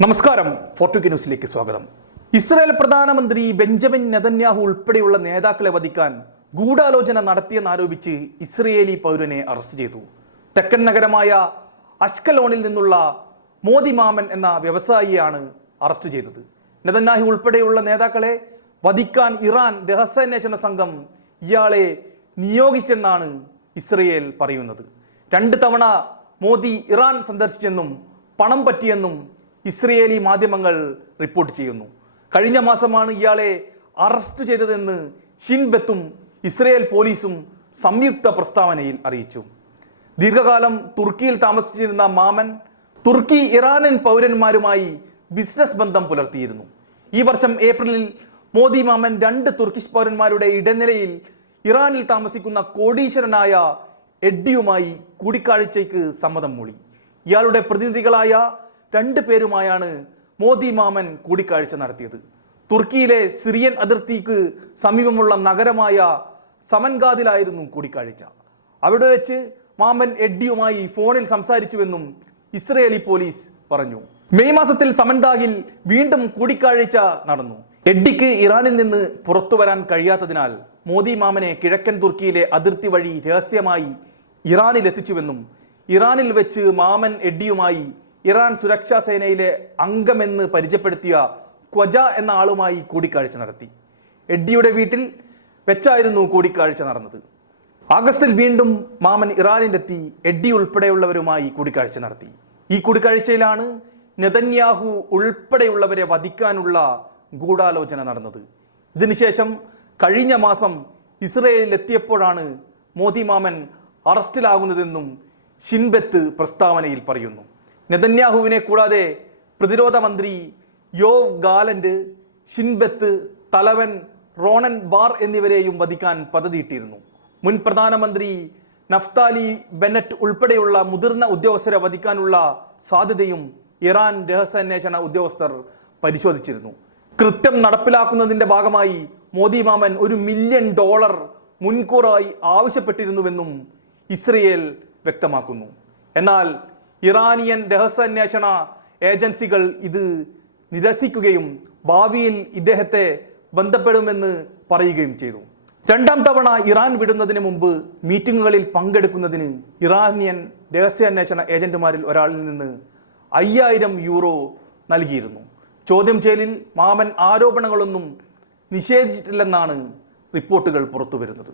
നമസ്കാരം. ഫോർട്ടുക്കി ന്യൂസിലേക്ക് സ്വാഗതം. ഇസ്രായേൽ പ്രധാനമന്ത്രി ബെഞ്ചമിൻ നെതന്യാഹു ഉൾപ്പെടെയുള്ള നേതാക്കളെ വധിക്കാൻ ഗൂഢാലോചന നടത്തിയെന്നാരോപിച്ച് ഇസ്രയേലി പൗരനെ അറസ്റ്റ് ചെയ്തു. തെക്കൻ നഗരമായ അഷ്കലോണിൽ നിന്നുള്ള മോദി മാമൻ എന്ന വ്യവസായിയാണ് അറസ്റ്റ് ചെയ്തത്. നെതന്യാഹു ഉൾപ്പെടെയുള്ള നേതാക്കളെ വധിക്കാൻ ഇറാൻ രഹസ്യാന്വേഷണ സംഘം ഇയാളെ നിയോഗിച്ചെന്നാണ് ഇസ്രയേൽ പറയുന്നത്. രണ്ട് തവണ മോദി ഇറാൻ സന്ദർശിച്ചെന്നും പണം പറ്റിയെന്നും ഇസ്രയേലി മാധ്യമങ്ങൾ റിപ്പോർട്ട് ചെയ്യുന്നു. കഴിഞ്ഞ മാസമാണ് ഇയാളെ അറസ്റ്റ് ചെയ്തതെന്ന് ഷിൻബെത്തും ഇസ്രയേൽ പോലീസും സംയുക്ത പ്രസ്താവനയിൽ അറിയിച്ചു. ദീർഘകാലം തുർക്കിയിൽ താമസിച്ചിരുന്ന മാമൻ തുർക്കി ഇറാനൻ പൗരന്മാരുമായി ബിസിനസ് ബന്ധം പുലർത്തിയിരുന്നു. ഈ വർഷം ഏപ്രിലിൽ മോദി മാമൻ രണ്ട് തുർക്കിഷ് പൗരന്മാരുടെ ഇടനിലയിൽ ഇറാനിൽ താമസിക്കുന്ന കോടീശ്വരനായ എഡ്ഡിയുമായി കൂടിക്കാഴ്ചയ്ക്ക് സമ്മതം മൂളി. ഇയാളുടെ പ്രതിനിധികളായ രണ്ട് പേരുമായാണ് മോദി മാമൻ കൂടിക്കാഴ്ച നടത്തിയത്. തുർക്കിയിലെ സിറിയൻ അതിർത്തിക്ക് സമീപമുള്ള നഗരമായ സമൻഗാദിലായിരുന്നു കൂടിക്കാഴ്ച. അവിടെ വെച്ച് മാമൻ എഡ്ഡിയുമായി ഫോണിൽ സംസാരിച്ചുവെന്നും ഇസ്രയേലി പോലീസ് പറഞ്ഞു. മെയ് മാസത്തിൽ സമൻദാഗിൽ വീണ്ടും കൂടിക്കാഴ്ച നടന്നു. എഡ്ഡിക്ക് ഇറാനിൽ നിന്ന് പുറത്തു വരാൻ കഴിയാത്തതിനാൽ മോദി മാമനെ കിഴക്കൻ തുർക്കിയിലെ അതിർത്തി വഴി രഹസ്യമായി ഇറാനിൽ എത്തിച്ചുവെന്നും ഇറാനിൽ വെച്ച് മാമൻ എഡ്ഡിയുമായി ഇറാൻ സുരക്ഷാ സേനയിലെ അംഗമെന്ന് പരിചയപ്പെടുത്തിയ ക്വജ എന്ന ആളുമായി കൂടിക്കാഴ്ച നടത്തി. എഡ്ഡിയുടെ വീട്ടിൽ വെച്ചായിരുന്നു കൂടിക്കാഴ്ച നടന്നത്. ആഗസ്റ്റിൽ വീണ്ടും മാമൻ ഇറാനിലെത്തി എഡ്ഡി ഉൾപ്പെടെയുള്ളവരുമായി കൂടിക്കാഴ്ച നടത്തി. ഈ കൂടിക്കാഴ്ചയിലാണ് നെതന്യാഹു ഉൾപ്പെടെയുള്ളവരെ വധിക്കാനുള്ള ഗൂഢാലോചന നടന്നത്. ഇതിനുശേഷം കഴിഞ്ഞ മാസം ഇസ്രയേലിൽ എത്തിയപ്പോഴാണ് മോദി മാമൻ അറസ്റ്റിലാകുന്നതെന്നും ഷിൻബെത്ത് പ്രസ്താവനയിൽ പറയുന്നു. നെതന്യാഹുവിനെ കൂടാതെ പ്രതിരോധ മന്ത്രി യോവ് ഗാലൻഡ് ഷിൻബെത്ത് തലവൻ റോണൻ ബാർ എന്നിവരെയും വധിക്കാൻ പദ്ധതിയിട്ടിരുന്നു. മുൻ പ്രധാനമന്ത്രി നഫ്താലി ബെന്നറ്റ് ഉൾപ്പെടെയുള്ള മുതിർന്ന ഉദ്യോഗസ്ഥരെ വധിക്കാനുള്ള സാധ്യതയും ഇറാൻ രഹസ്യാന്വേഷണ ഉദ്യോഗസ്ഥർ പരിശോധിച്ചിരുന്നു. കൃത്യം നടപ്പിലാക്കുന്നതിന്റെ ഭാഗമായി മോദി മാമൻ ഒരു മില്യൺ ഡോളർ മുൻകൂറായി ആവശ്യപ്പെട്ടിരുന്നുവെന്നും ഇസ്രയേൽ വ്യക്തമാക്കുന്നു. എന്നാൽ ഇറാനിയൻ രഹസ്യാന്വേഷണ ഏജൻസികൾ ഇത് നിരസിക്കുകയും ഭാവിയിൽ ഇദ്ദേഹത്തെ ബന്ധപ്പെടുമെന്ന് പറയുകയും ചെയ്തു. രണ്ടാം തവണ ഇറാൻ വിടുന്നതിന് മുമ്പ് മീറ്റിങ്ങുകളിൽ പങ്കെടുക്കുന്നതിന് ഇറാനിയൻ രഹസ്യാന്വേഷണ ഏജന്റുമാരിൽ ഒരാളിൽ നിന്ന് അയ്യായിരം യൂറോ നൽകിയിരുന്നു. ചോദ്യം ചെയ്യലിൽ മാമൻ ആരോപണങ്ങളൊന്നും നിഷേധിച്ചിട്ടില്ലെന്നാണ് റിപ്പോർട്ടുകൾ പുറത്തുവരുന്നത്.